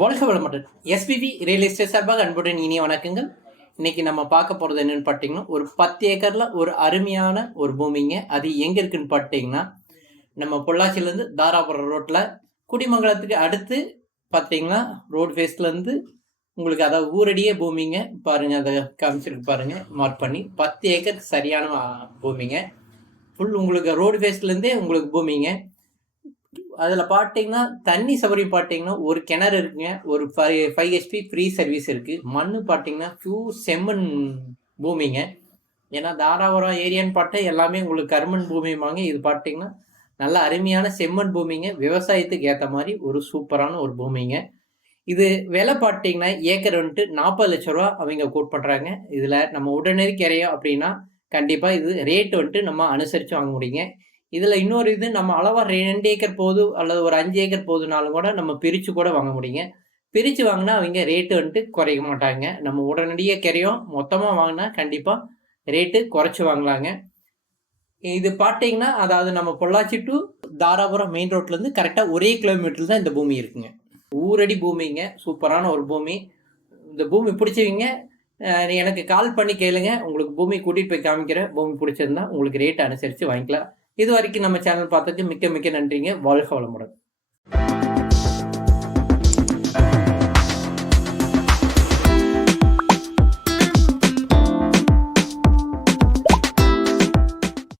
வாழ்க வளமுடன். SPB real estate சார்பாக அன்புடன் இனிய வணக்கங்கள். இன்னைக்கு நம்ம பார்க்க போகிறது என்னன்னு பார்த்தீங்கன்னா ஒரு பத்து ஏக்கரில் ஒரு அருமையான ஒரு பூமிங்க. அது எங்கே இருக்குன்னு பார்த்தீங்கன்னா நம்ம பொள்ளாச்சியிலேருந்து தாராபுரம் ரோட்டில் குடிமங்கலத்துக்கு அடுத்து பார்த்தீங்கன்னா ரோடு ஃபேஸ்லேருந்து உங்களுக்கு அதாவது ஊரடியே பூமிங்க. பாருங்க அதை காமிச்சிருக்கு பாருங்க மார்க் பண்ணி. பத்து ஏக்கருக்கு சரியான பூமிங்க. ஃபுல் உங்களுக்கு ரோடு ஃபேஸ்லேருந்தே உங்களுக்கு பூமிங்க. அதில் பார்த்தீங்கன்னா தண்ணி சௌகரியம் பார்த்தீங்கன்னா ஒரு கிணறு இருக்குங்க. ஒரு five five HP free service இருக்குது மண் பார்த்தீங்கன்னா ஃபியூ செம்மண் பூமிங்க. ஏன்னா தாராபுரம் ஏரியான்னு பார்த்தா எல்லாமே உங்களுக்கு கருமண் பூமிமாங்க இது பார்த்தீங்கன்னா நல்ல அருமையான செம்மண் பூமிங்க. விவசாயத்துக்கு ஏற்ற மாதிரி ஒரு சூப்பரான ஒரு பூமிங்க. இது விலை பார்த்தீங்கன்னா ஏக்கர் வந்துட்டு நாற்பது லட்ச ரூபா அவங்க கோட் பண்ணுறாங்க இதில் நம்ம உடனடி கிரையோம் அப்படின்னா கண்டிப்பாக இது ரேட் வந்துட்டு நம்ம அனுசரித்து வாங்க முடியுங்க. இதில் இன்னொரு இது நம்ம அளவாக ரெண்டு ஏக்கர் போதும் அல்லது ஒரு அஞ்சு ஏக்கர் போதுனாலும் கூட நம்ம பிரித்து கூட வாங்க முடியுங்க. பிரித்து வாங்கினா அவங்க ரேட்டு வந்துட்டு குறைக்க மாட்டாங்க. நம்ம உடனடியாக கிரையும். மொத்தமாக வாங்கினா கண்டிப்பாக ரேட்டு குறைச்சி வாங்கலாங்க. இது பார்த்தீங்கன்னா அதாவது நம்ம பொள்ளாச்சி டு தாராபுரம் மெயின் ரோட்லேருந்து கரெக்டாக ஒரே கிலோமீட்டர் தான் இந்த பூமி இருக்குங்க. ஊரடி பூமிங்க. சூப்பரான ஒரு பூமி. இந்த பூமி பிடிச்சவங்க எனக்கு கால் பண்ணி கேளுங்க. உங்களுக்கு பூமி கூட்டிகிட்டு போய் காமிக்கிறேன். பூமி பிடிச்சிருந்தா உங்களுக்கு ரேட் அனுசரித்து வாங்கிக்கலாம். இது வரைக்கும் நம்ம சேனல் பார்த்ததுக்கு மிக்க மிக்க நன்றிங்க. வாழ்க வளமுடன்.